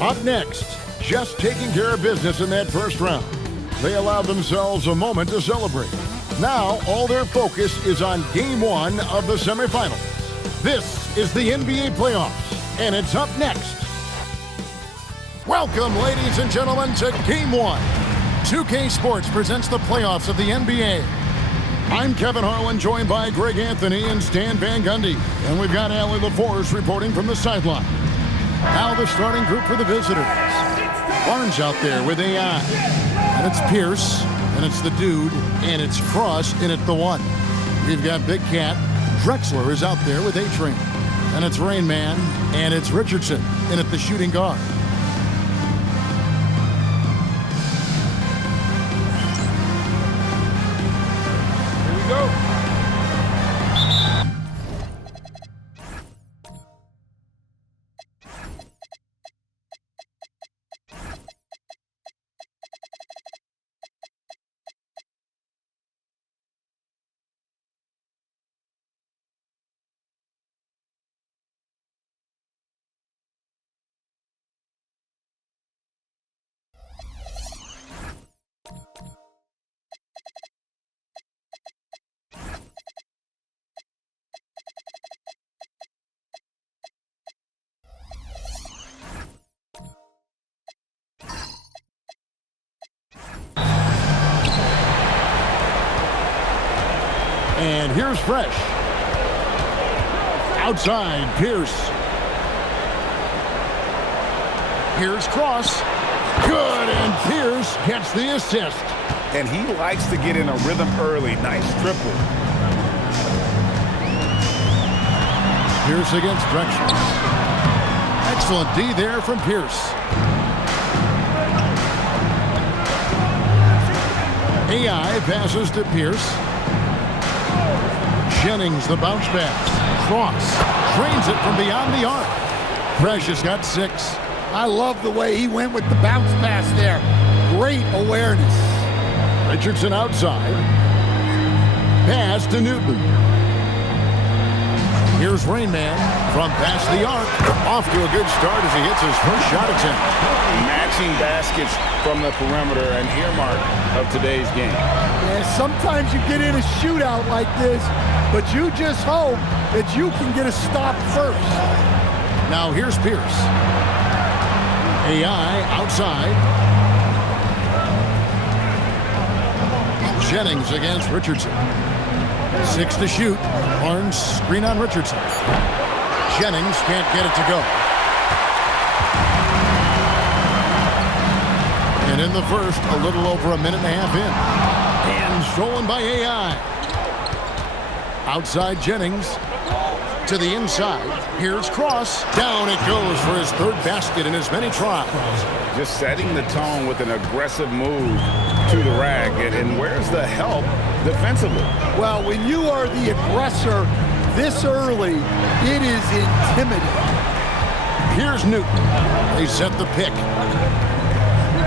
Up next, just taking care of business in that first round. They allowed themselves a moment to celebrate. Now, all their focus is on Game 1 of the semifinals. This is the NBA playoffs, and it's up next. Welcome, ladies and gentlemen, to Game 1. 2K Sports presents the playoffs of the NBA. I'm Kevin Harlan, joined by Greg Anthony and Stan Van Gundy. And we've got Allie LaForce reporting from the sideline. Now the starting group for the visitors. Barnes out there with AI. And it's Pierce, and it's the dude, and it's Cross in at the 1. We've got Big Cat. Drexler is out there with A-Train. And it's Rain Man, and it's Richardson in at the shooting guard. And here's Fresh. Outside, Pierce. Here's Cross. Good, and Pierce gets the assist. And he likes to get in a rhythm early. Nice triple. Pierce against Drexler. Excellent D there from Pierce. AI passes to Pierce. Jennings, the bounce pass. Cross drains it from beyond the arc. Fresh has got 6. I love the way he went with the bounce pass there. Great awareness. Richardson outside. Pass to Newton. Here's Rain Man from past the arc. Off to a good start as he hits his first shot attempt. Matching baskets from the perimeter, an earmark of today's game. And sometimes you get in a shootout like this, but you just hope that you can get a stop first. Now here's Pierce. AI outside. Jennings against Richardson. 6 to shoot. Barnes screen on Richardson. Jennings can't get it to go. And in the first, a little over a minute and a half in. And stolen by AI. Outside Jennings. To the inside. Here's Cross. Down it goes for his 3rd basket in as many tries. Just setting the tone with an aggressive move to the rack. And where's the help defensively? Well, when you are the aggressor this early, it is intimidating. Here's Newton. They set the pick.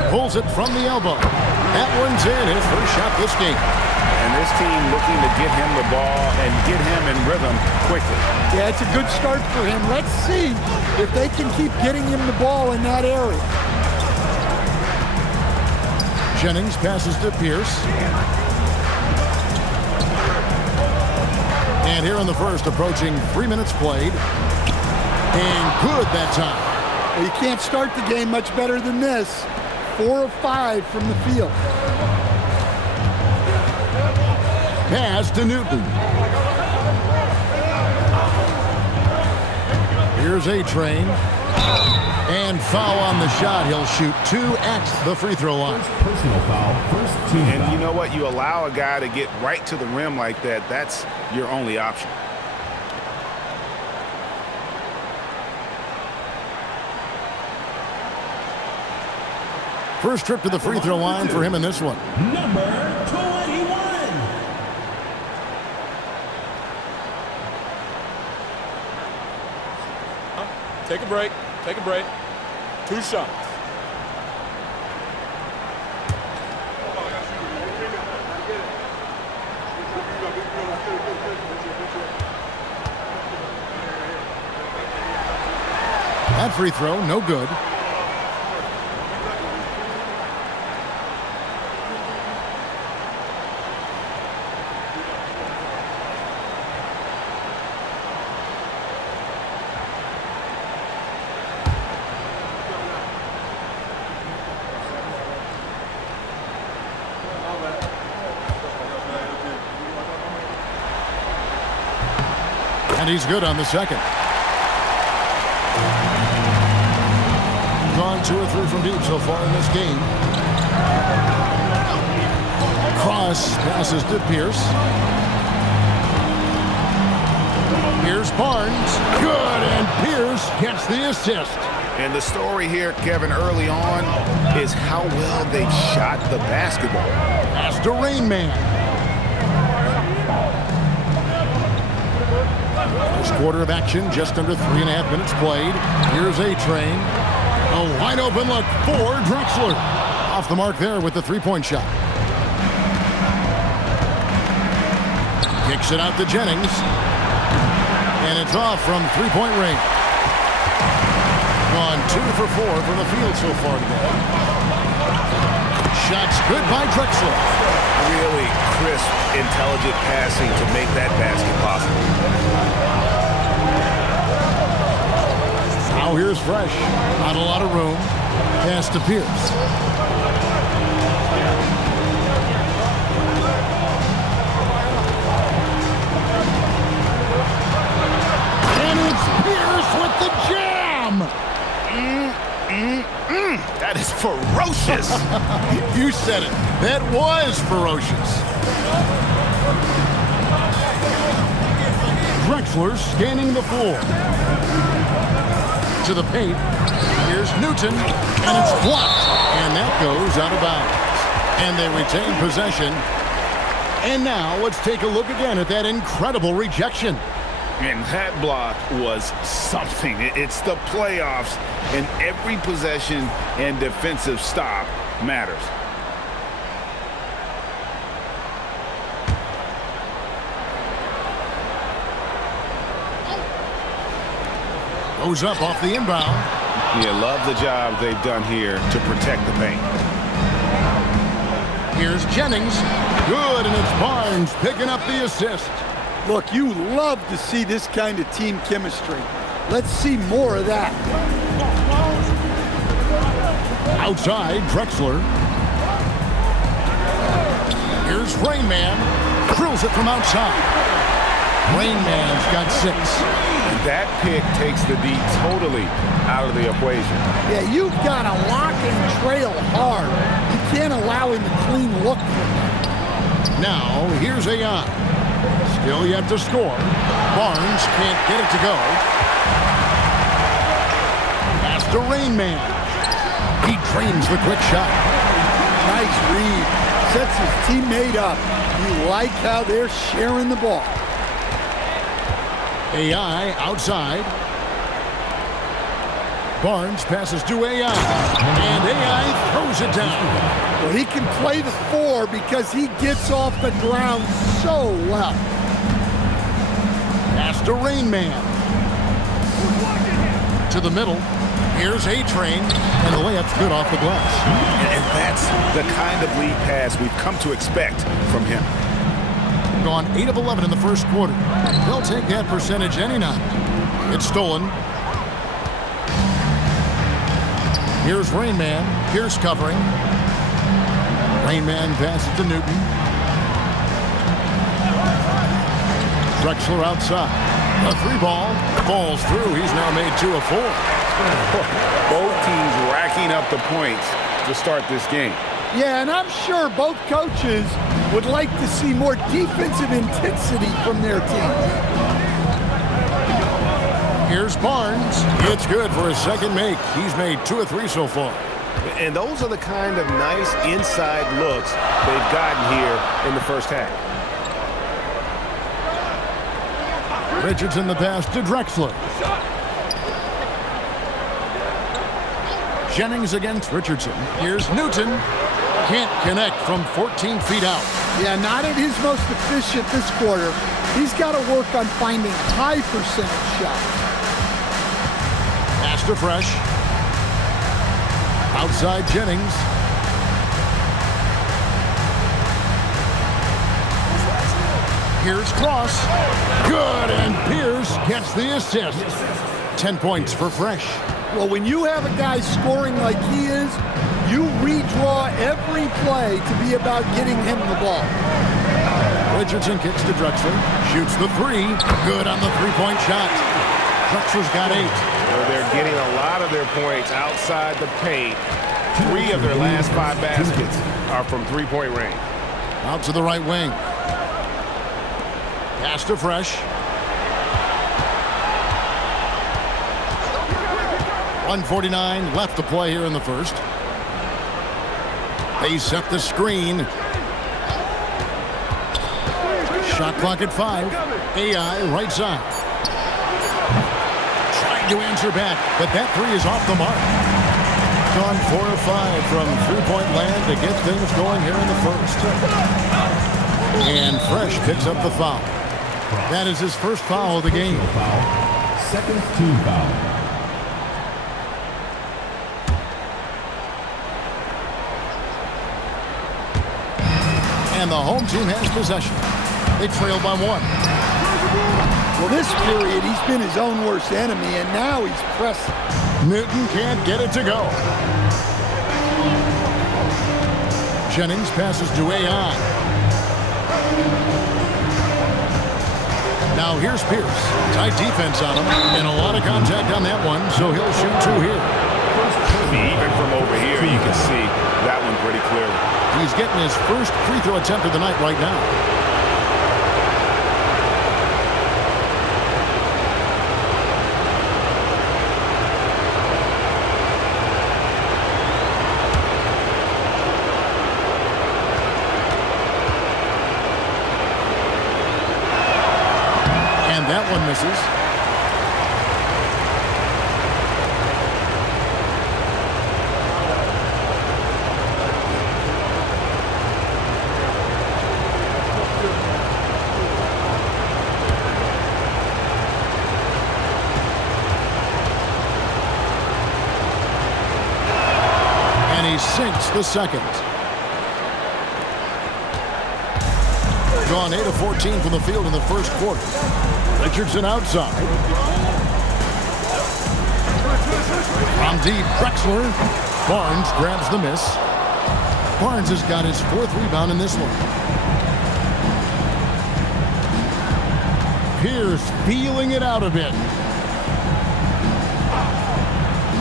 Pulls it from the elbow. That one's in, his first shot this game. And this team looking to get him the ball and get him in rhythm quickly. Yeah, it's a good start for him. Let's see if they can keep getting him the ball in that area. Jennings passes to Pierce. And here in the first, approaching 3 minutes played. And good that time. Well, you can't start the game much better than this. 4 of 5 from the field. Pass to Newton. Here's A-Train. And foul on the shot. He'll shoot 2 at the free throw line. Personal foul, first team And foul. you know what? You allow a guy to get right to the rim like that, that's your only option. First trip to the free throw line for him in this one. Number 21. Take a break. Take a break. 2 shots. That free throw, no good. And he's good on the second. Gone 2 or 3 from deep so far in this game. Cross passes to Pierce. Here's Barnes. Good, and Pierce gets the assist. And the story here, Kevin, early on is how well they shot the basketball. Pass to Rain Man. First quarter of action, just under 3.5 minutes played. Here's A-Train. A wide open look for Drexler. Off the mark there with the three-point shot. Kicks it out to Jennings. And it's off from three-point range. Gone 2 for 4 from the field so far today. Shots good by Drexler. Really crisp, intelligent passing to make that basket possible. Now here's Fresh. Not a lot of room. Pass to Pierce. And it's Pierce with the jam. That is ferocious. You said it. That was ferocious. Drexler scanning the floor. To the paint. Here's Newton. And it's blocked. And that goes out of bounds. And they retain possession. And now let's take a look again at that incredible rejection. And that block was something. It's the playoffs, and every possession and defensive stop matters. Goes up off the inbound. You love the job they've done here to protect the paint. Here's Jennings. Good, and it's Barnes picking up the assist. Look, you love to see this kind of team chemistry. Let's see more of that. Outside, Drexler. Here's Rain Man. Drills it from outside. Rain Man's got 6. That pick takes the D totally out of the equation. Yeah, you've got to lock and trail hard. You can't allow him to clean look from that. Now, here's AI. Still yet to score. Barnes can't get it to go. Pass to Rain Man. He drains the quick shot. Nice read. Sets his teammate up. You like how they're sharing the ball. AI outside. Barnes passes to AI. And AI throws it down. Well, he can play the 4 because he gets off the ground so well. Pass to Rain Man. To the middle. Here's A-Train. And the layup's good off the glass. And that's the kind of lead pass we've come to expect from him. Gone 8 of 11 in the first quarter. They'll take that percentage any night. It's stolen. Here's Rain Man. Pierce covering. Rain Man passes to Newton. Drexler outside. A 3 ball. Falls through. He's now made 2 of 4. Both teams racking up the points to start this game. Yeah, and I'm sure both coaches would like to see more defensive intensity from their teams. Here's Barnes. It's good for his second make. He's made 2 of 3 so far. And those are the kind of nice inside looks they've gotten here in the first half. Richardson the pass to Drexler. Jennings against Richardson. Here's Newton. Can't connect from 14 feet out. Yeah, not at his most efficient this quarter. He's got to work on finding high percentage shots. Pass to Fresh. Outside Jennings. Here's Cross. Good, and Pierce gets the assist. 10 points for Fresh. Well, when you have a guy scoring like he is, you redraw every play to be about getting him the ball. Richardson kicks to Drexler. Shoots the three. Good on the three-point shot. Drexler's got 8. Well, they're getting a lot of their points outside the paint. 3 of their last 5 baskets are from three-point range. Out to the right wing. Pass to Fresh. 1:49 left to play here in the first. They set the screen. Shot clock at 5. AI right side. Trying to answer back, but that 3 is off the mark. Gone 4 of 5 from three-point land to get things going here in the first. And Fresh picks up the foul. That is his first foul of the game. Second team foul. And the home team has possession. They trail by 1. Well, this period, he's been his own worst enemy, and now he's pressing. Newton can't get it to go. Jennings passes to AI. Now here's Pierce. Tight defense on him, and a lot of contact on that one, so he'll shoot 2 here. Even from over here, you can see that one pretty clearly. He's getting his first free throw attempt of the night right now. And that one misses. Sinks the second. Gone 8 of 14 from the field in the first quarter. Richardson outside. From deep, Drexler. Barnes grabs the miss. Barnes has got his 4th rebound in this one. Pierce feeling it out a bit.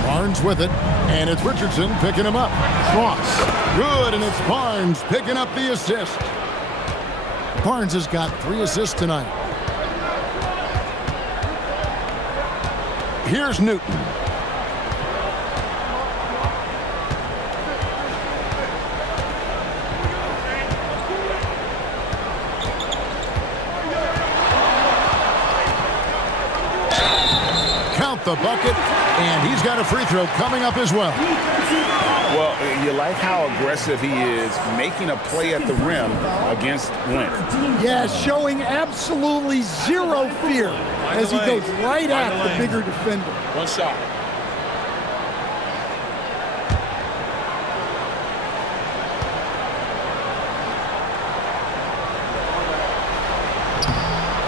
Barnes with it, and it's Richardson picking him up. Cross. Good, and it's Barnes picking up the assist. Barnes has got 3 assists tonight. Here's Newton. Count the bucket, and he's got a free throw coming up as well. Well, you like how aggressive he is making a play at the rim against Lynn. Yeah, showing absolutely zero fear as he goes right at the bigger defender. One shot.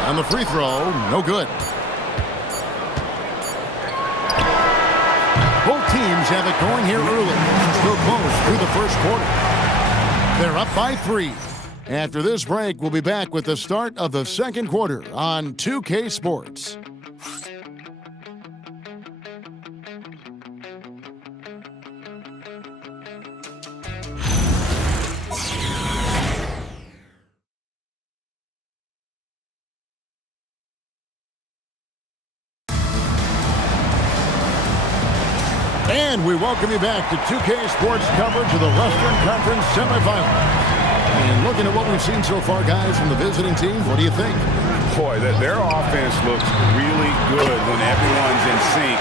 On the free throw, no good. Both teams have it going here early. Still close through the first quarter. They're up by 3. After this break, we'll be back with the start of the second quarter on 2K Sports. And we welcome you back to 2K Sports coverage of the Western Conference semifinals. And looking at what we've seen so far, guys, from the visiting team, what do you think? Boy, their offense looks really good when everyone's in sync.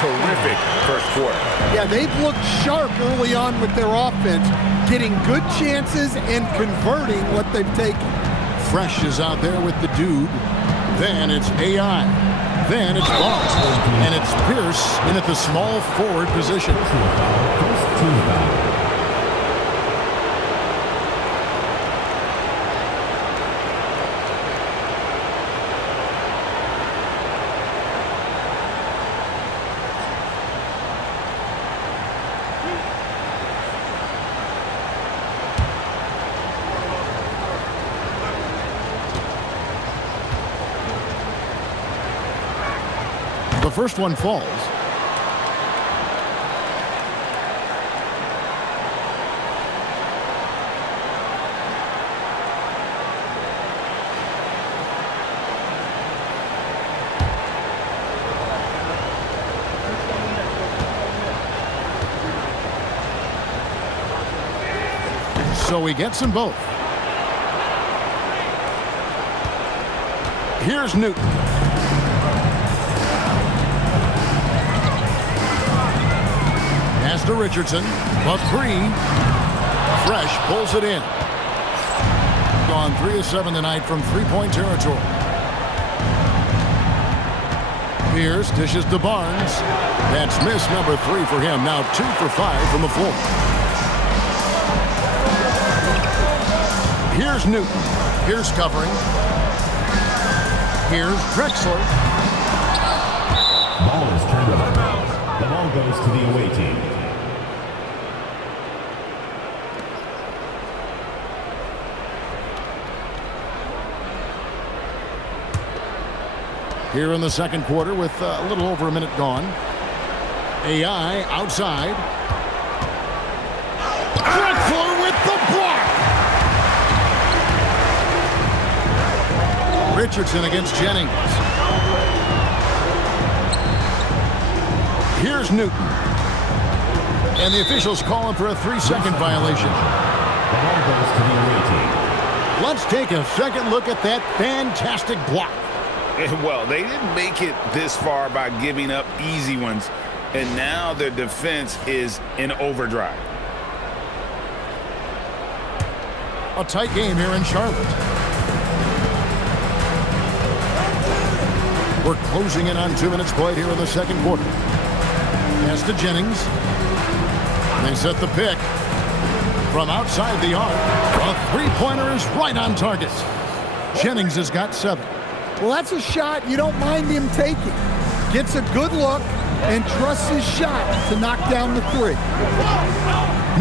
Terrific first quarter. Yeah, they've looked sharp early on with their offense, getting good chances and converting what they've taken. Fresh is out there with the dude. Then it's AI. Then it's Barnes. And it's Pierce in at the small forward position. First team foul. first one falls. So he gets them both. Here's Newton. Pass to Richardson. A three. Fresh pulls it in. Gone 3 of 7 tonight from three-point territory. Pierce dishes to Barnes. That's miss number 3 for him. Now 2 for 5 from the floor. Here's Newton. Here's covering. Here's Drexler. Ball is turned over. The ball goes to the away team. Here in the second quarter with a little over a minute gone. AI outside. Drexler with the block. Richardson against Jennings. Here's Newton. And the officials calling for a 3-second violation. The ball goes to the away team. Let's take a second look at that fantastic block. Well, they didn't make it this far by giving up easy ones, and now their defense is in overdrive. A tight game here in Charlotte. We're closing in on 2 minutes played here in the second quarter. Pass to Jennings. They set the pick. From outside the arc, a three-pointer is right on target. Jennings has got 7. Well, that's a shot you don't mind him taking. Gets a good look and trusts his shot to knock down the 3.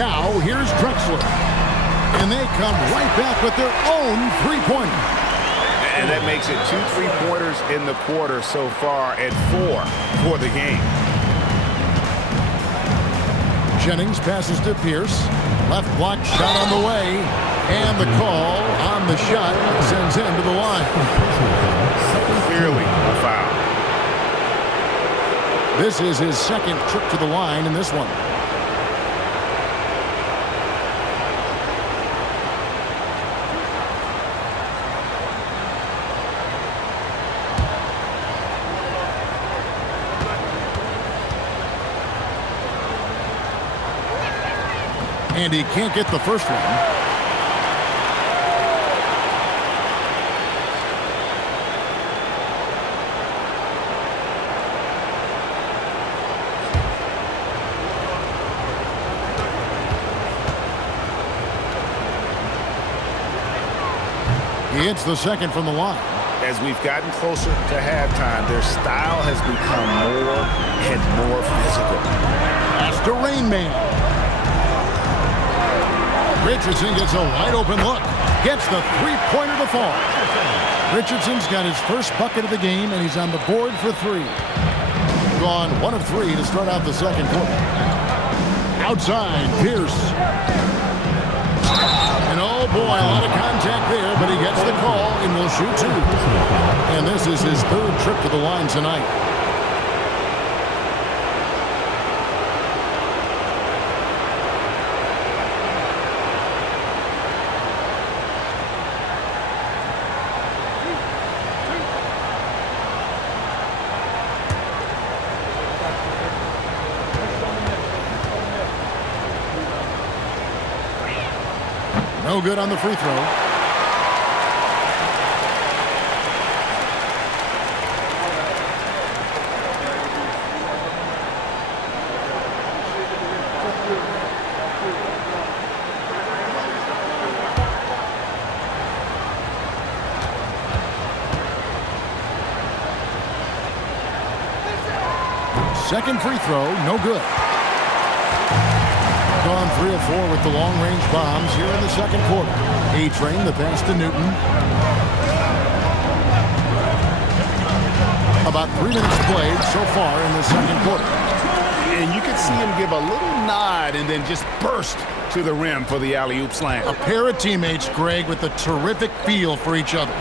Now, here's Drexler. And they come right back with their own three-pointer. And that makes it 2 3-pointers in the quarter so far and 4 for the game. Jennings passes to Pierce. Left block shot on the way. And the call on the shot sends him to the line. Clearly a foul. This is his second trip to the line in this one. And he can't get the first one. He hits the second from the line. As we've gotten closer to halftime, their style has become more and more physical. That's the Rain Man. Richardson gets a wide-open look. Gets the three-pointer to fall. Richardson's got his first bucket of the game, and he's on the board for 3. Gone 1 of 3 to start out the second quarter. Outside, Pierce. And oh boy, a lot of contact there, but he gets the call and will shoot 2. And this is his 3rd trip to the line tonight. No good on the free throw. Second free throw, no good. Gone 3 of 4 with the long-range bombs here in the second quarter. A-Train, the pass to Newton. About 3 minutes played so far in the second quarter. And you can see him give a little nod and then just burst to the rim for the alley-oop slam. A pair of teammates, Greg, with a terrific feel for each other.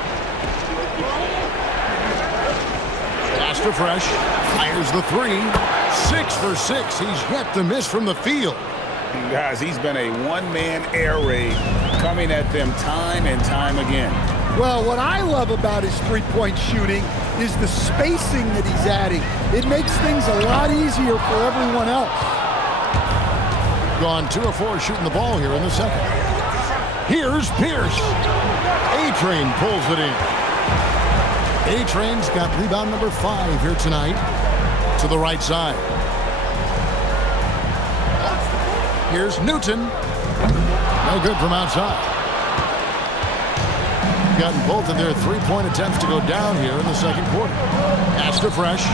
Pass to Fresh. Fires the three. 6 for 6. He's yet to miss from the field. Guys, he's been a one-man air raid coming at them time and time again. Well, what I love about his three-point shooting is the spacing that he's adding. It makes things a lot easier for everyone else. Gone 2 of 4 shooting the ball here in the second. Here's Pierce. A-Train pulls it in. A-Train's got rebound number 5 here tonight to the right side. Here's Newton. No good from outside. Gotten both of their three-point attempts to go down here in the second quarter. Pass to Fresh.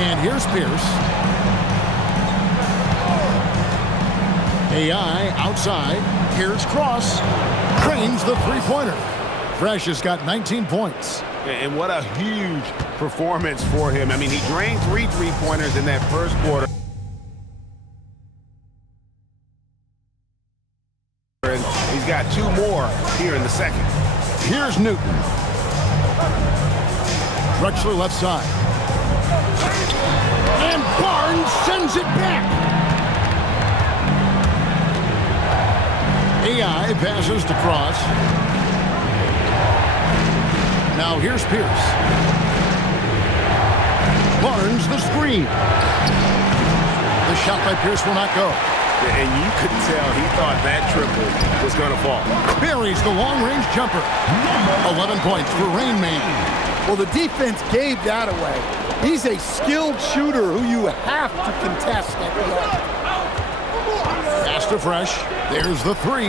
And here's Pierce. AI outside. Here's Cross. Drains the three-pointer. Fresh has got 19 points. And what a huge performance for him. I mean, he drained 3 three-pointers in that first quarter. And he's got 2 more here in the second. Here's Newton. Drexler left side. And Barnes sends it back. AI passes to Cross. Now here's Pierce. Barnes the screen. The shot by Pierce will not go. And you could tell he thought that triple was going to fall. Buries the long-range jumper. 11 points for Rain Man. Well, the defense gave that away. He's a skilled shooter who you have to contest at the arc. Pass to Fresh. There's the 3.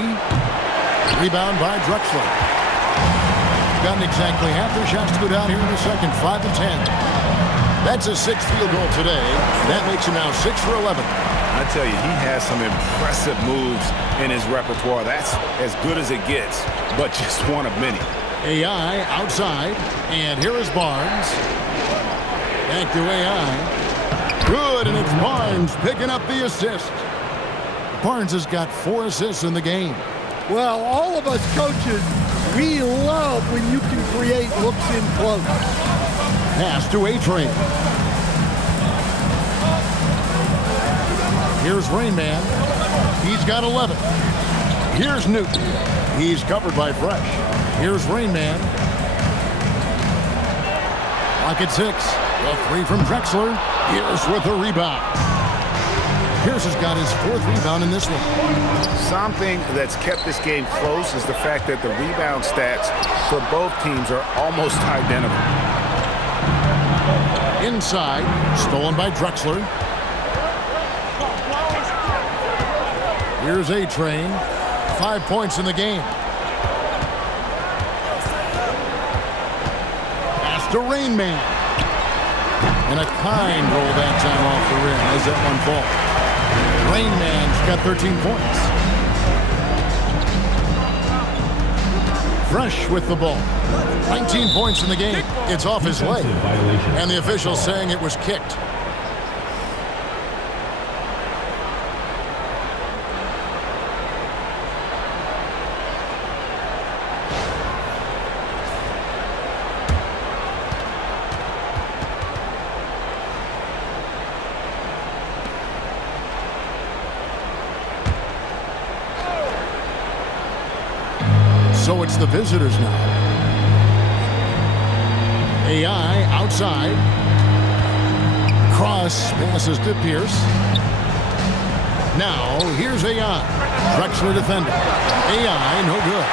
Rebound by Drexler. Gotten exactly half their shots to go down here in the second. 5 of 10. That's a 6th field goal today. That makes him now 6 for 11. I tell you, he has some impressive moves in his repertoire. That's as good as it gets, but just one of many. AI outside, and here is Barnes. Back to AI. Good, and it's Barnes picking up the assist. Barnes has got 4 assists in the game. Well, all of us coaches, we love when you can create looks in close. Pass to A-Train. Here's Rain Man. He's got 11. Here's Newton. He's covered by Fresh. Here's Rain Man. Lock at 6. A 3 from Drexler. Pierce with a rebound. Pierce has got his 4th rebound in this one. Something that's kept this game close is the fact that the rebound stats for both teams are almost identical. Inside, stolen by Drexler. Here's A-Train. 5 points in the game. Pass to Rain Man. And a kind roll that time off the rim as that one falls. Rain Man's got 13 points. Fresh with the ball. 19 points in the game. It's off his leg. And the official saying it was kicked. So it's the visitors now. AI outside. Cross passes to Pierce. Now here's AI. Drexler defending. AI no good.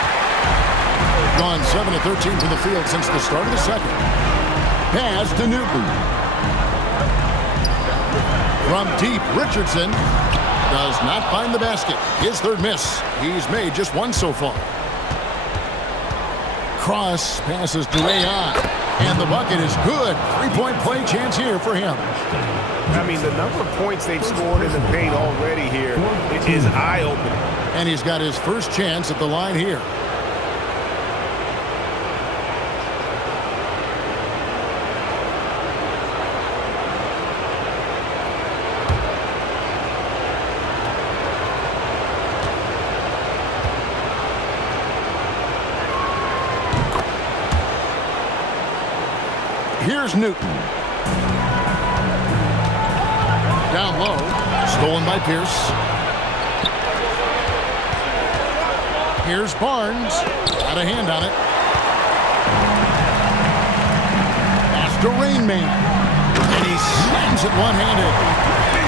Gone 7 of 13 from the field since the start of the second. Pass to Newton. From deep, Richardson does not find the basket. His 3rd miss. He's made just 1 so far. Cross passes to AI, and the bucket is good. 3-point play chance here for him. I mean, the number of points they've scored in the paint already here is eye-opening. And he's got his first chance at the line here. Here's Newton. Down low. Stolen by Pierce. Here's Barnes. Got a hand on it. Pass to Rain Man. And he slams it one-handed.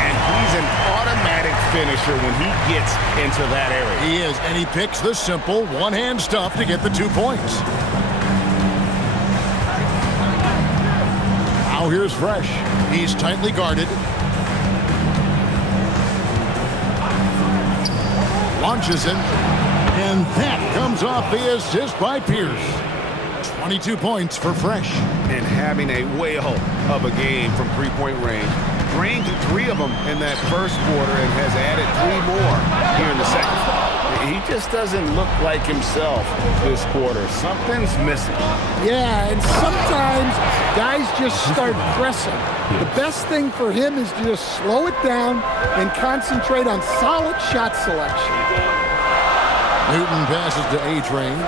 And he's an automatic finisher when he gets into that area. He is, and he picks the simple one-hand stuff to get the 2 points. Now here's Fresh. He's tightly guarded. Launches it. And that comes off the assist by Pierce. 22 points for Fresh. And having a whale of a game from three-point range. Drained 3 of them in that first quarter and has added 3 more here in the second. He just doesn't look like himself this quarter. Something's missing. Yeah, and sometimes guys just start pressing. The best thing for him is to just slow it down and concentrate on solid shot selection. Newton passes to A-Train.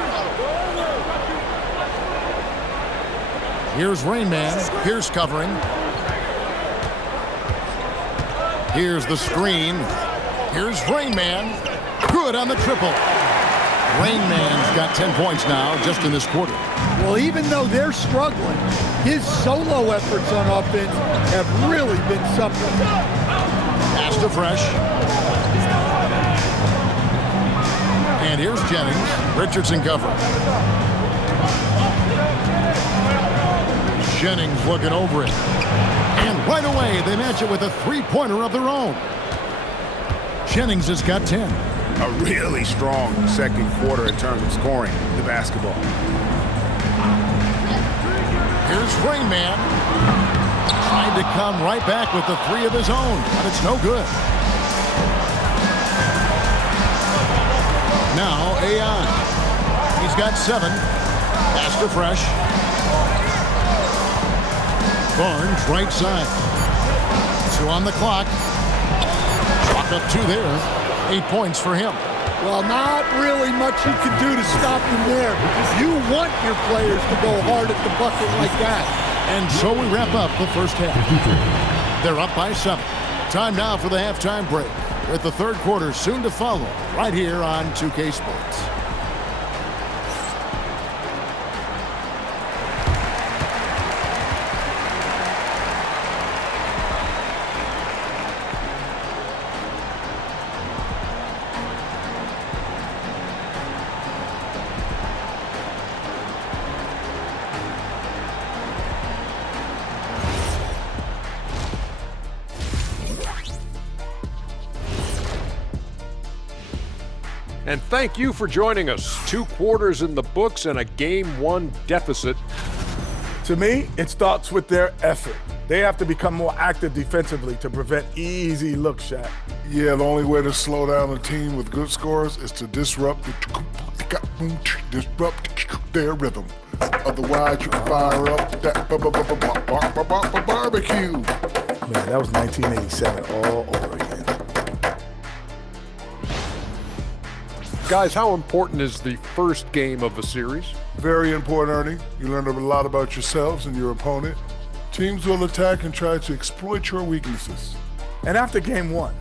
Here's Rain Man. Pierce covering. Here's the screen. Here's Rain Man. Good on the triple. Rain Man's got 10 points now just in this quarter. Well, even though they're struggling, his solo efforts on offense have really been something. Pass to Fresh. And here's Jennings. Richardson covering. Jennings looking over it. And right away, they match it with a three-pointer of their own. Jennings has got 10. A really strong second quarter in terms of scoring the basketball. Here's Rain Man. Trying to come right back with the 3 of his own, but it's no good. Now, AI. He's got 7. Pass to Fresh. Barnes, right side. 2 on the clock. Clock up 2 there. 8 points for him. Well, not really much you can do to stop him there. You want your players to go hard at the bucket like that. And so we wrap up the first half. They're up by 7. Time now for the halftime break, with the third quarter soon to follow right here on 2K Sports. And thank you for joining us. 2 quarters in the books and a Game 1 deficit. To me, it starts with their effort. They have to become more active defensively to prevent easy look shots. Yeah, the only way to slow down a team with good scores is to disrupt their rhythm. Otherwise, you can fire up that barbecue. Man, that was 1987 all over again. Guys, how important is the first game of a series? Very important, Ernie. You learn a lot about yourselves and your opponent. Teams will attack and try to exploit your weaknesses. And after game 1,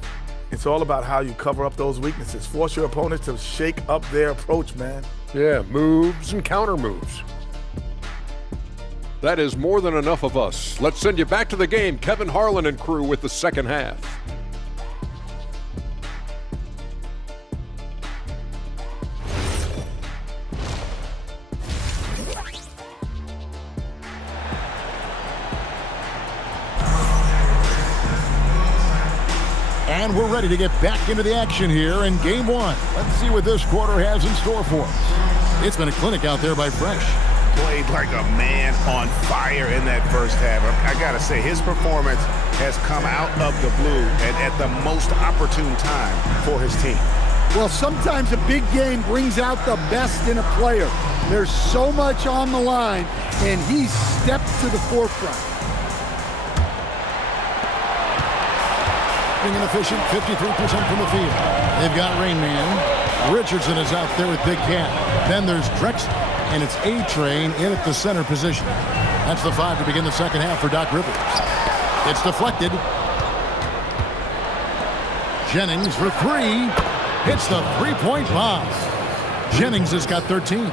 it's all about how you cover up those weaknesses. Force your opponent to shake up their approach, man. Yeah, moves and counter moves. That is more than enough of us. Let's send you back to the game. Kevin Harlan and crew with the second half. And we're ready to get back into the action here in Game 1. Let's see what this quarter has in store for us. It's been a clinic out there by Fresh. Played like a man on fire in that first half. I gotta say, his performance has come out of the blue and at the most opportune time for his team. Well, sometimes a big game brings out the best in a player. There's so much on the line, and he stepped to the forefront. Being an efficient 53% from the field. They've got Rain Man. Richardson is out there with Big Cat. Then there's Drexler, and it's A-Train in at the center position. That's the 5 to begin the second half for Doc Rivers. It's deflected. Jennings for 3. Hits the three-point bomb. Jennings has got 13.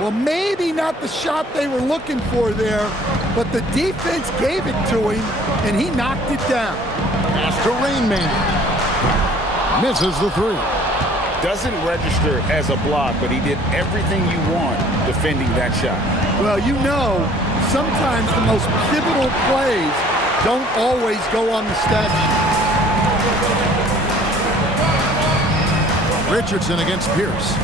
Well, maybe not the shot they were looking for there, but the defense gave it to him, and he knocked it down. Pass to Rain Man. Misses the 3. Doesn't register as a block, but he did everything you want defending that shot. Well, you know, sometimes the most pivotal plays don't always go on the stat sheet. Richardson against Pierce.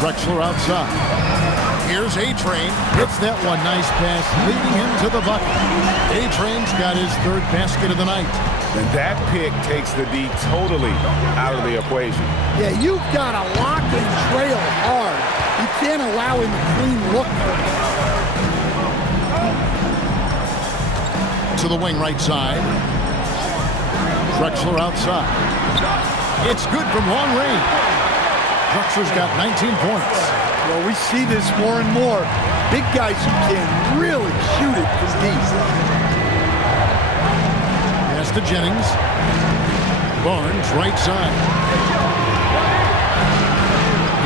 Drexler outside. Here's A-Train. Hits that one. Nice pass, leading him to the bucket. A-Train's got his 3rd basket of the night. And that pick takes the D totally out of the equation. Yeah, you've got to lock and trail hard. You can't allow him a clean look. To the wing right side. Drexler outside. It's good from long range. Drexler's got 19 points. Well, we see this more and more. Big guys who can really shoot it from deep. Pass to Jennings. Barnes right side.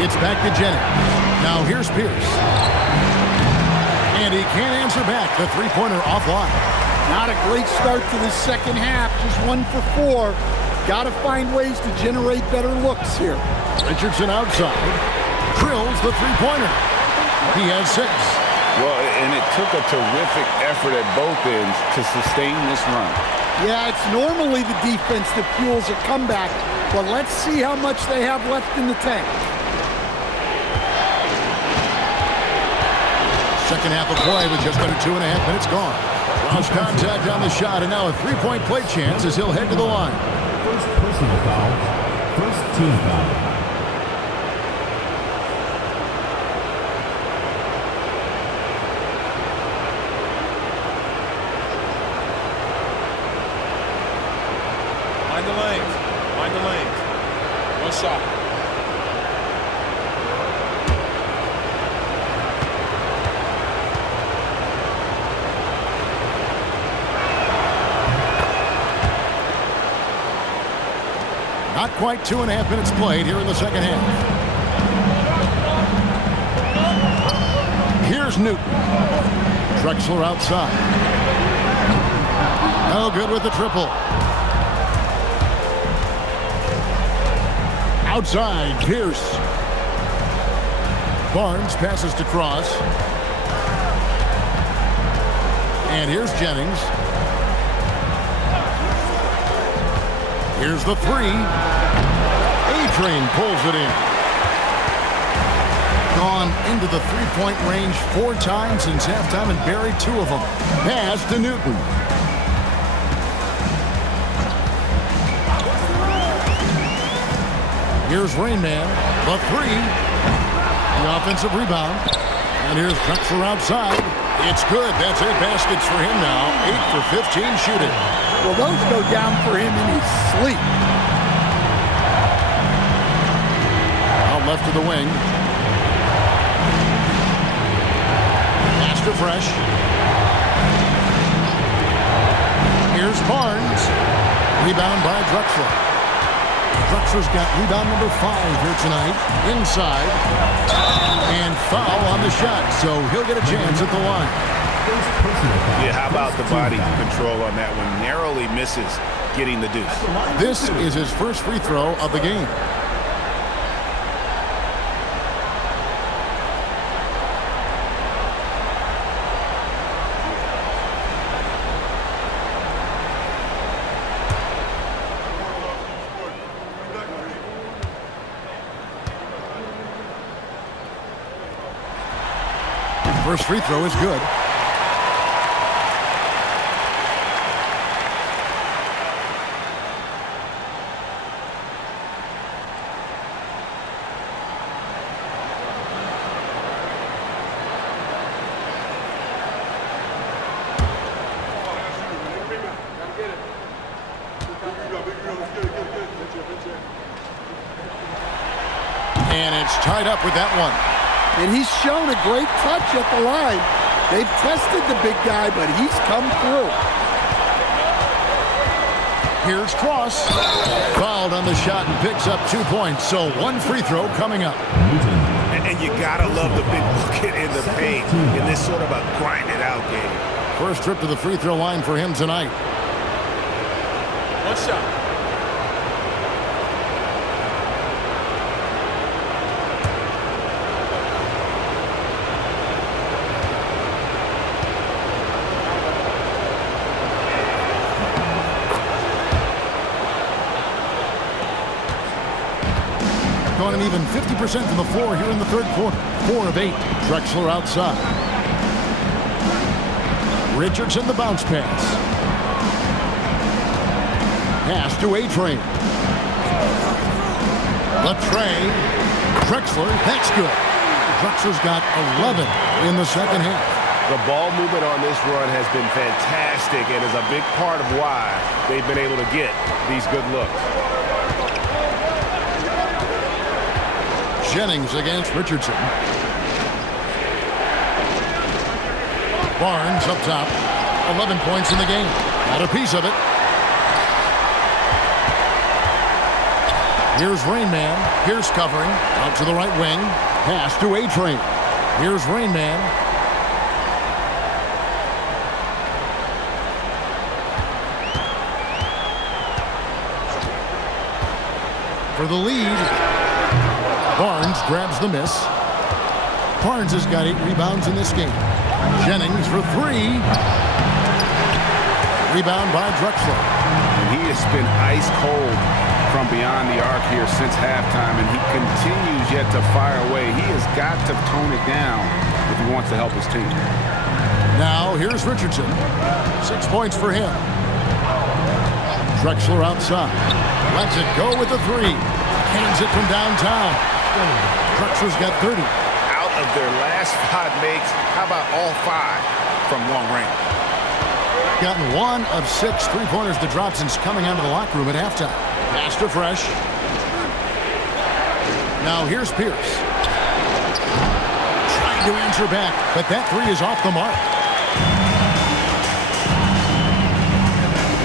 It's back to Jennings. Now here's Pierce. And he can't answer back. The three-pointer offline. Not a great start to the second half. Just 1 for 4. Got to find ways to generate better looks here. Richardson outside. Drills the three-pointer. He has 6. Well, and it took a terrific effort at both ends to sustain this run. Yeah, it's normally the defense that fuels a comeback, but let's see how much they have left in the tank. Second half of play with just under 2.5 minutes gone. Lost contact on the shot, and now a three-point play chance as he'll head to the line. First personal foul. First team foul. Mind the lanes. Mind the lanes. One shot. Not quite 2.5 minutes played here in the second half. Here's Newton. Drexler outside. No good with the triple. Outside, Pierce. Barnes passes to Cross. And here's Jennings. Here's the 3. A-Train pulls it in. Gone into the three-point range 4 times since halftime and buried 2 of them. Pass to Newton. Here's Rain Man, the 3. The offensive rebound. And here's Drexler outside. It's good. That's 8 baskets for him now. 8 for 15 shooting. Well, those go down for him in his sleep. Out left of the wing. Pass to Fresh. Here's Barnes. Rebound by Drexler. Drexler's got rebound number 5 here tonight. Inside. And foul on the shot, so he'll get a chance at the line. Yeah, how about the body control on that one? Narrowly misses getting the deuce. This is his first free throw of the game. First free throw is good. And it's tied up with that one. and he's shown a great touch at the line. They've tested the big guy, but he's come through. Here's Cross. Fouled on the shot and picks up 2 points. So 1 free throw coming up. And you gotta love the big bucket in the paint in this sort of a grind-it-out game. First trip to the free throw line for him tonight. One shot. Going an even 50% from the floor here in the third quarter. 4 of 8. Drexler outside. Richardson the bounce pass. Pass to A-Train. Latrey. Drexler, that's good. Drexler's got 11 in the second half. The ball movement on this run has been fantastic and is a big part of why they've been able to get these good looks. Jennings against Richardson. Barnes up top. 11 points in the game. Got a piece of it. Here's Rain Man. Pierce covering. Out to the right wing. Pass to A-Train. Here's Rain Man. For the lead. Barnes grabs the miss. Barnes has got 8 rebounds in this game. Jennings for 3. Rebound by Drexler. And he has been ice cold from beyond the arc here since halftime, and he continues yet to fire away. He has got to tone it down if he wants to help his team. Now here's Richardson. 6 points for him. Drexler outside. Lets it go with the 3. Hands it from downtown. Drexler's got 30. Out of their last 5 makes, how about all 5 from long range? Gotten 1 of 6 3-pointers to drop since coming out of the locker room at halftime. Pass to Fresh. Now here's Pierce. Trying to answer back, but that 3 is off the mark.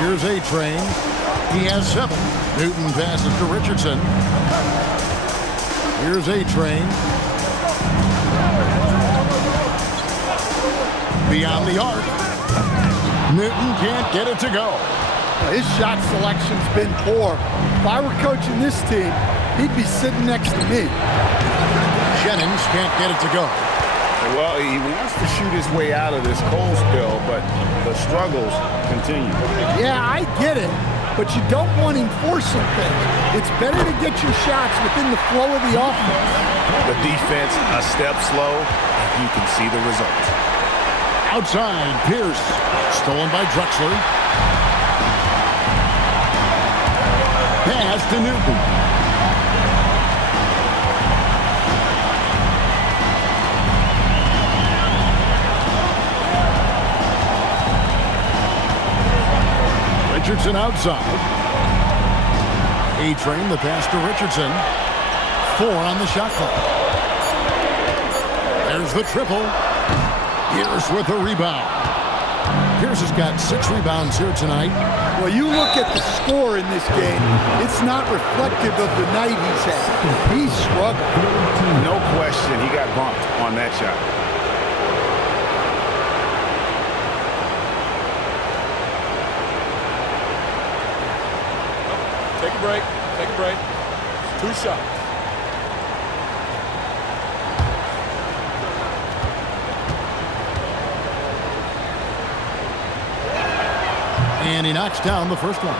Here's A-Train. He has 7. Newton passes to Richardson. Here's A-Train. Beyond the arc. Newton can't get it to go. His shot selection's been poor. If I were coaching this team, he'd be sitting next to me. Jennings can't get it to go. Well, he wants to shoot his way out of this cold spill, but the struggles continue. Yeah, I get it. But you don't want him forcing things. It's better to get your shots within the flow of the offense. The defense a step slow, and you can see the results. Outside, Pierce. Stolen by Drexler. Pass to Newton. Richardson outside. A-Train, the pass to Richardson. 4 on the shot clock. There's the triple. Pierce with a rebound. Pierce has got 6 rebounds here tonight. Well, you look at the score in this game, it's not reflective of the night he's had. He's struggled. No question, he got bumped on that shot. Take a break. Take a break. 2 shots. And he knocks down the first one.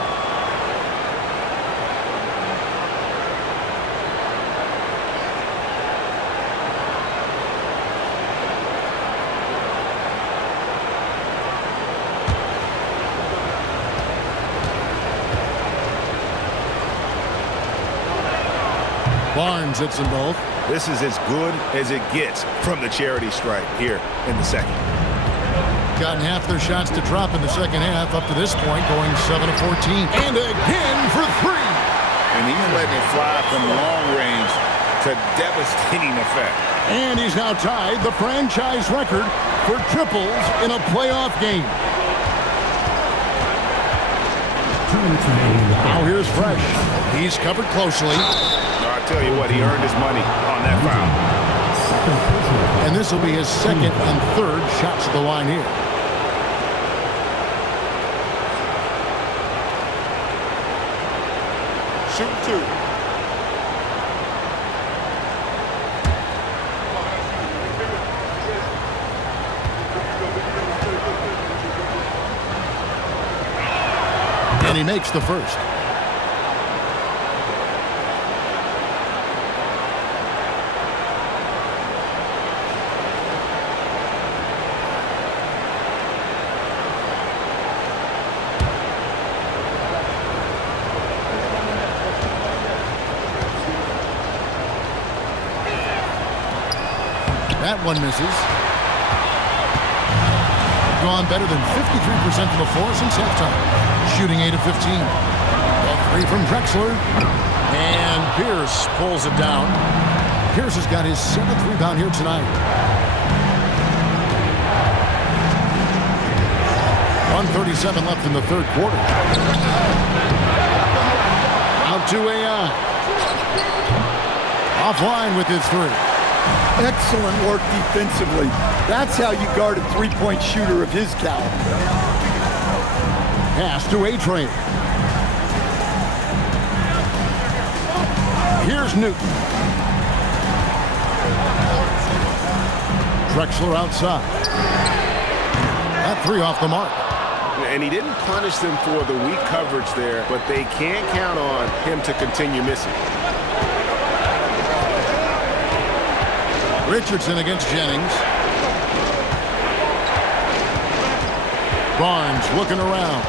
Barnes hits them both. This is as good as it gets from the charity stripe here in the second. Gotten half their shots to drop in the second half up to this point, going 7 of 14. And again for 3. And he's letting it fly from long range to devastating effect. And he's now tied the franchise record for triples in a playoff game. Now here's Fresh. He's covered closely. I tell you what, he earned his money on that foul. And this will be his second and third shots at the line here. Shoot 2. And he makes the first. That one misses. Gone better than 53% from the floor since halftime. Shooting 8 of 15. A three from Drexler. And Pierce pulls it down. Pierce has got his 7th rebound here tonight. 1:37 left in the third quarter. Out to AI. Offline with his three. Excellent work defensively. That's how you guard a three-point shooter of his caliber. Pass to A-Train. Here's Newton. Drexler outside. That three off the mark. And he didn't punish them for the weak coverage there, but they can't count on him to continue missing. Richardson against Jennings. Barnes looking around.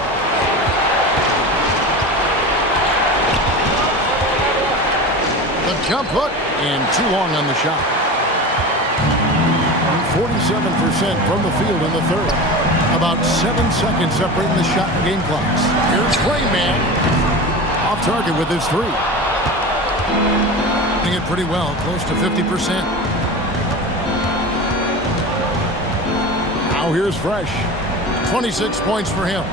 The jump hook and too long on the shot. 47% from the field in the third. About 7 seconds separating the shot and game clocks. Here's Rayman. Off target with his three. Doing it pretty well, close to 50%. Now here's Fresh. 26 points for him.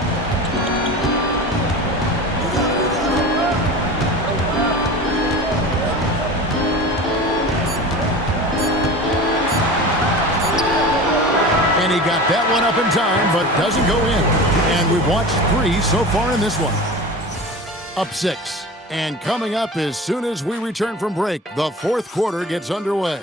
And he got that one up in time, but doesn't go in. And we've watched 3 so far in this one. Up 6. And coming up as soon as we return from break, the fourth quarter gets underway.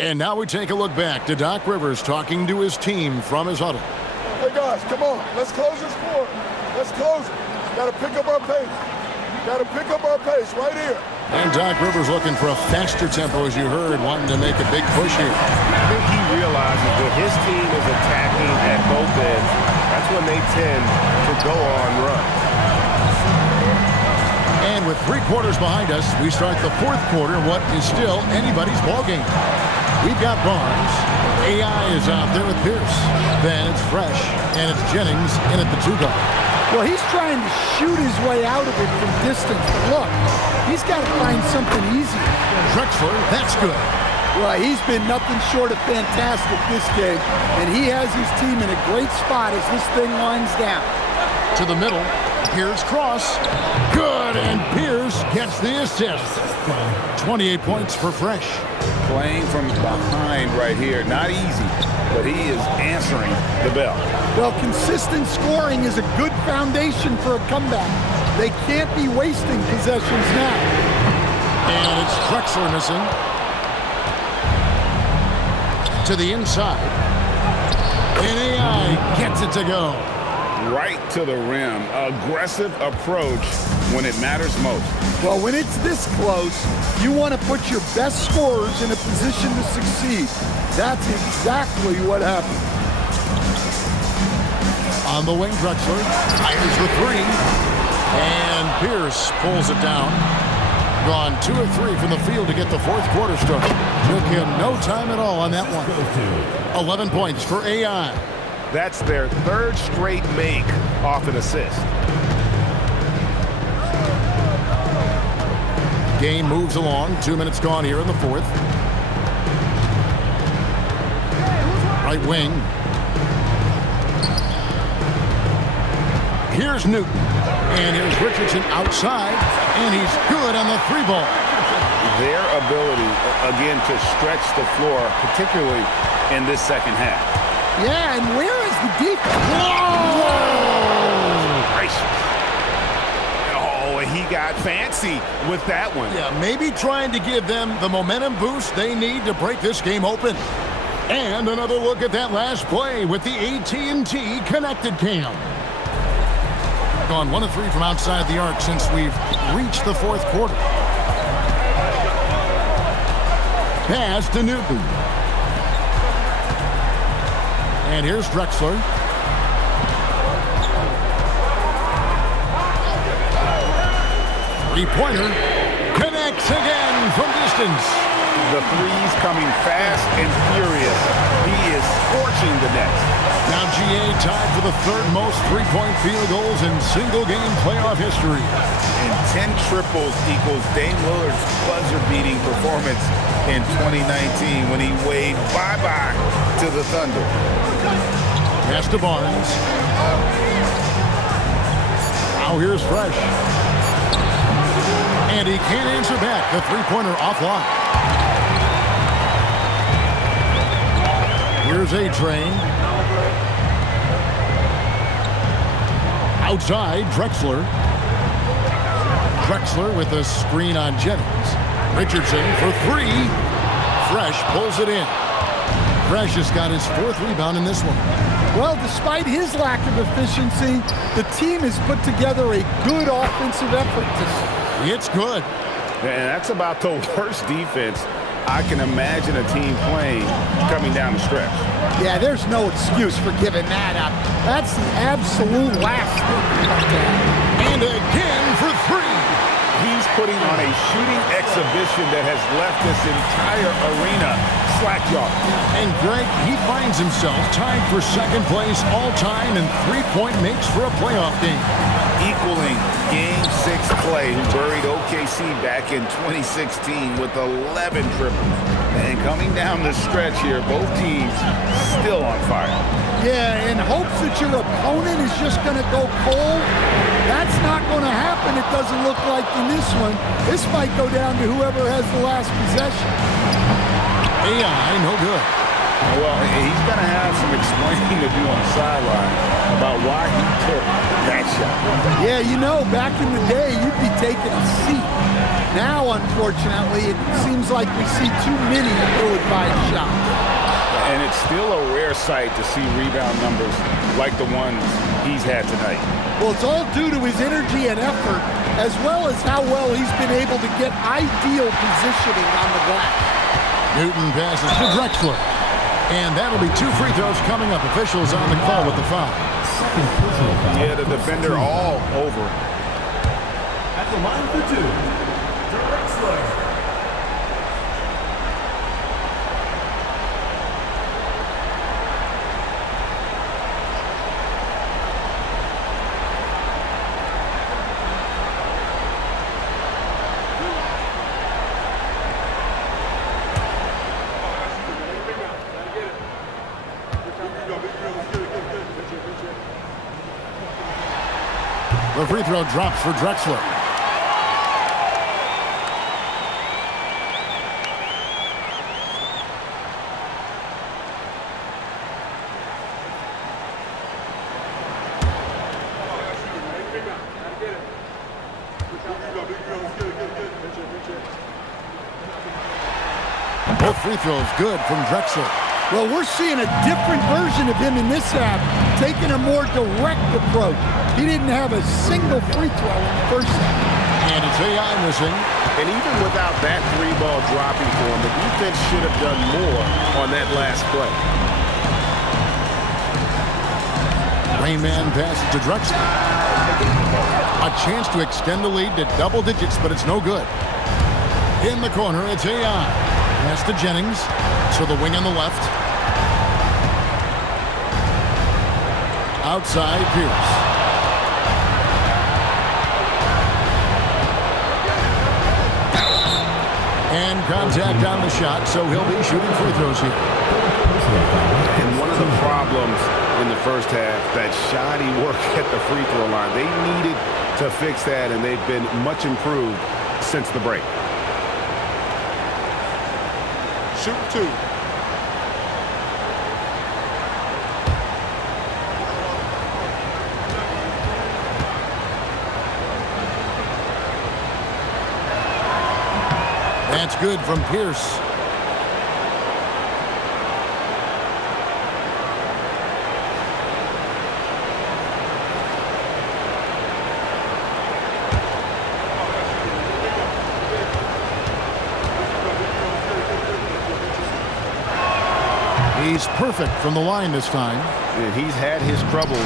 And now we take a look back to Doc Rivers talking to his team from his huddle. Hey guys, come on. Let's close this score. Let's close it. Got to pick up our pace. Got to pick up our pace right here. And Doc Rivers looking for a faster tempo, as you heard, wanting to make a big push here. I think he realizes that his team is attacking at both ends. That's when they tend to go on runs. And with 3 quarters behind us, we start the fourth quarter, what is still anybody's ball game. We've got Barnes. AI is out there with Pierce. Then it's Fresh, and it's Jennings in at the 2 guard. Well, he's trying to shoot his way out of it from distance. Look, he's got to find something easy. Drexler, that's good. Well, he's been nothing short of fantastic this game, and he has his team in a great spot as this thing winds down. To the middle. Pierce cross. Good, and Pierce gets the assist. 28 points for Fresh. Playing from behind right here, not easy, but he is answering the bell. Well, consistent scoring is a good foundation for a comeback. They can't be wasting possessions now. And it's Drexler missing. To the inside. And AI gets it to go. Right to the rim. Aggressive approach when it matters most. Well, when it's this close, you want to put your best scorers in a position to succeed. That's exactly what happened. On the wing, Drexler fires the 3. And Pierce pulls it down. Gone 2 of 3 from the field to get the fourth quarter started. Took him no time at all on that one. 11 points for AI. That's their third straight make off an assist. Game moves along. 2 minutes gone here in the fourth. Right wing. Here's Newton. And here's Richardson outside. And he's good on the 3-ball. Their ability, again, to stretch the floor, particularly in this second half. Yeah, and where is the defense? Whoa! Gracious. Oh, he got fancy with that one. Yeah, maybe trying to give them the momentum boost they need to break this game open. And another look at that last play with the AT&T connected cam. Gone 1 of 3 from outside the arc since we've reached the fourth quarter. Pass to Newton. And here's Drexler. Three-pointer connects again from distance. The threes coming fast and furious. He is scorching the nets. Now GA tied for the third most three-point field goals in single-game playoff history. And 10 triples equals Dame Lillard's buzzer-beating performance in 2019 when he waved bye-bye to the Thunder. Pass to Barnes. Now here's Fresh. And he can't answer back. The three-pointer offline. Here's A-Train. Outside, Drexler. Drexler with a screen on Jennings. Richardson for 3. Fresh pulls it in. Fresh has got his 4th rebound in this one. Well, despite his lack of efficiency, the team has put together a good offensive effort tonight. It's good. And that's about the worst defense I can imagine a team playing coming down the stretch. Yeah, there's no excuse for giving that up. That's the absolute last thing. And again for 3. He's putting on a shooting exhibition that has left this entire arena slack-jawed. And Greg, he finds himself tied for 2nd place all-time in three-point makes for a playoff game. Equaling Game 6 Clay, who buried OKC back in 2016 with 11 triples. And coming down the stretch here, both teams still on fire. Yeah, in hopes that your opponent is just going to go cold. That's not going to happen, it doesn't look like in this one. This might go down to whoever has the last possession. AI, no good. Well, he's going to have some explaining to do on the sideline about why he took that shot. Yeah, you know, back in the day, you'd be taking a seat. Now, unfortunately, it seems like we see too many ill-advised shots. And it's still a rare sight to see rebound numbers like the ones he's had tonight. Well, it's all due to his energy and effort, as well as how well he's been able to get ideal positioning on the glass. Newton passes to Drexler. And that'll be 2 free throws coming up. Officials on the call with the foul. Yeah, the defender all over. At the line for 2, Drexler. The free throw drops for Drexler. Both free throws good from Drexler. Well, we're seeing a different version of him in this half, taking a more direct approach. He didn't have a single free throw in the first half. And it's AI missing. And even without that 3-ball dropping for him, the defense should have done more on that last play. Rainman passes to Drexler. A chance to extend the lead to double digits, but it's no good. In the corner, it's AI. Pass to Jennings. So the wing on the left. Outside Pierce. And contact on the shot, so he'll be shooting free throws here. And one of the problems in the first half, that shoddy work at the free throw line. They needed to fix that, and they've been much improved since the break. Shoot 2. That's good from Pierce. He's perfect from the line this time. And he's had his troubles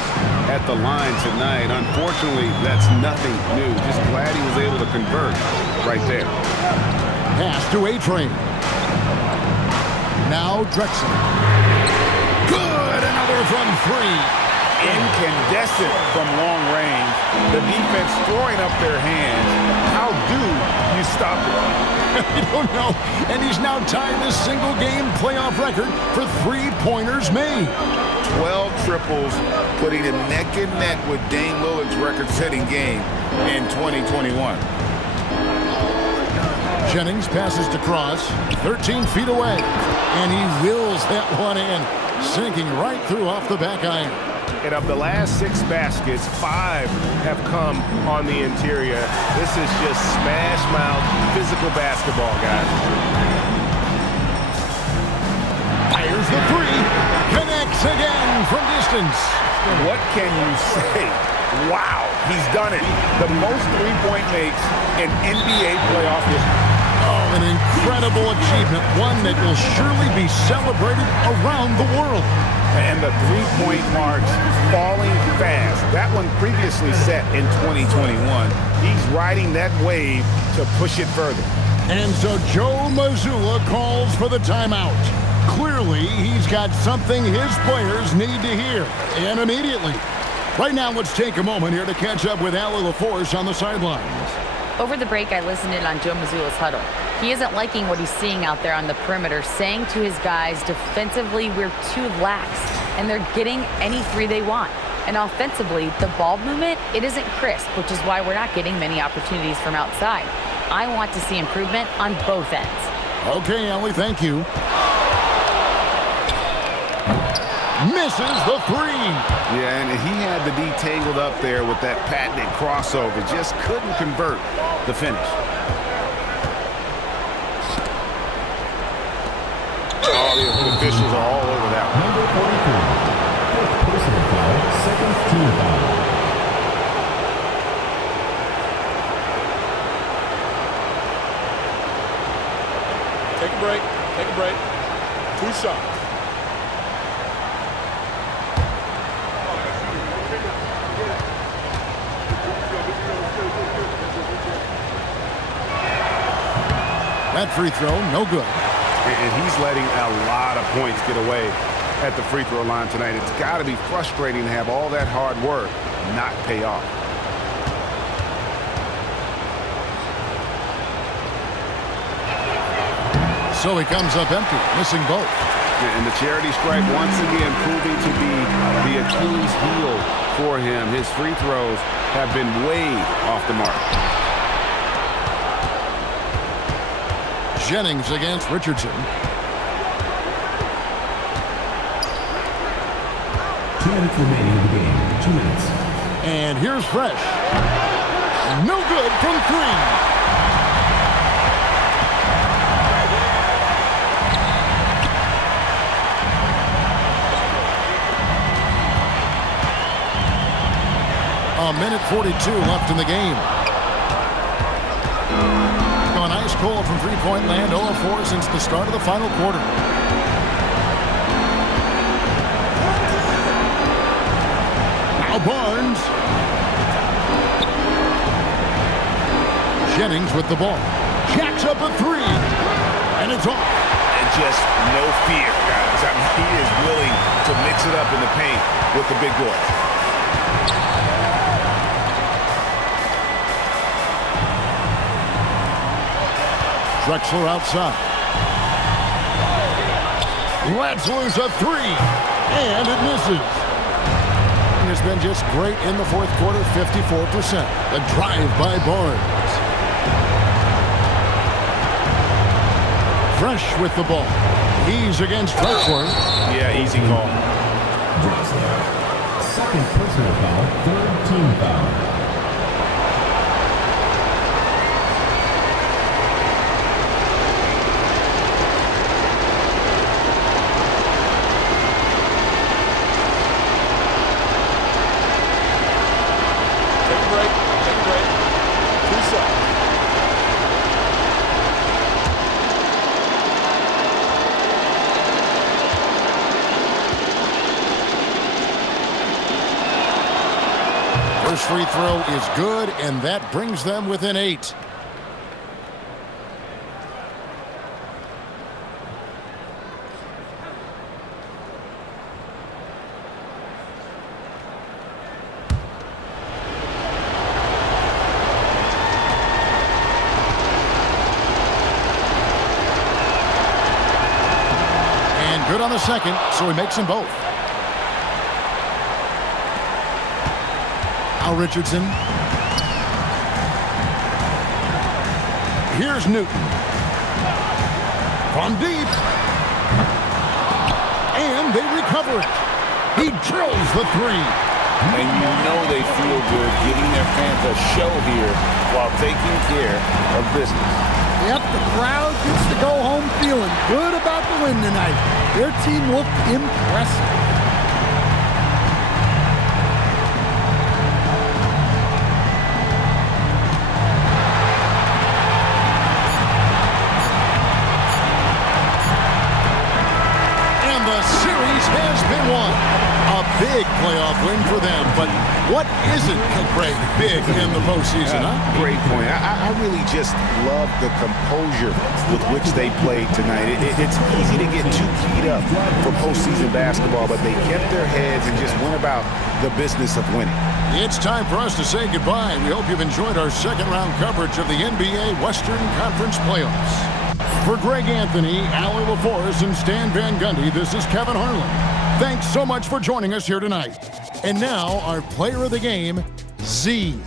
at the line tonight. Unfortunately, that's nothing new. Just glad he was able to convert right there. Pass to A-Train. Now Drexel. Good! Another from 3. Incandescent from long range. The defense throwing up their hands. How do you stop it? I don't know. And he's now tied the single-game playoff record for three-pointers made. 12 triples, putting him neck and neck with Dame Lillard's record-setting game in 2021. Jennings passes to Cross, 13 feet away, and he wills that one in, sinking right through off the back iron. And of the last 6 baskets, 5 have come on the interior. This is just smash mouth physical basketball, guys. Fires the 3, connects again from distance. What can you say? Wow, he's done it. The most three-point makes in NBA playoff history. Oh, an incredible achievement, one that will surely be celebrated around the world. And the three-point marks falling fast. That one previously set in 2021. He's riding that wave to push it further. And so Joe Mazzulla calls for the timeout. Clearly, he's got something his players need to hear, and immediately. Right now, let's take a moment here to catch up with Allie LaForce on the sidelines. Over the break, I listened in on Joe Mazzulla's huddle. He isn't liking what he's seeing out there on the perimeter, saying to his guys, defensively, we're too lax, and they're getting any 3 they want. And offensively, the ball movement, it isn't crisp, which is why we're not getting many opportunities from outside. I want to see improvement on both ends. Okay, Allie, thank you. Misses the 3. Yeah, and he had the D tangled up there with that patented crossover. Just couldn't convert the finish. Oh, the officials are all over that one. Number 43, fifth personal foul, second team foul. Take a break. Take a break. 2 shots. That free throw, no good. And he's letting a lot of points get away at the free throw line tonight. It's got to be frustrating to have all that hard work not pay off. So he comes up empty, missing both. And the charity stripe once again proving to be the Achilles heel for him. His free throws have been way off the mark. Jennings against Richardson. 2 minutes remaining in the game. 2 minutes. And here's Fresh. No good from 3. A minute 42 left in the game. A nice goal from three-point land, 0 of 4 since the start of the final quarter. Now Barnes. Jennings with the ball. Jacks up a 3. And it's off. And just no fear, guys. I mean, he is willing to mix it up in the paint with the big boys. Drexler outside. Lets loose a three, and it misses. He has been just great in the fourth quarter, 54%. A drive by Barnes. Fresh with the ball. He's against Drexler. Yeah, easy call. Drexler. Second personal foul, third team foul. First free throw is good, and that brings them within 8. And good on the second, so he makes them both. Al Richardson. Here's Newton. From deep. And they recover it. He drills the three. And you know they feel good getting their fans a show here while taking care of business. Yep, the crowd gets to go home feeling good about the win tonight. Their team looked impressive. Has been won. A big playoff win for them, but what isn't Craig big in the postseason, huh? Great point. I really just love the composure with which they played tonight. It's easy to get too keyed up for postseason basketball, but they kept their heads and just went about the business of winning. It's time for us to say goodbye. We hope you've enjoyed our second round coverage of the NBA Western Conference playoffs. For Greg Anthony, Allie LaForest, and Stan Van Gundy, this is Kevin Harlan. Thanks so much for joining us here tonight. And now, our player of the game, Z.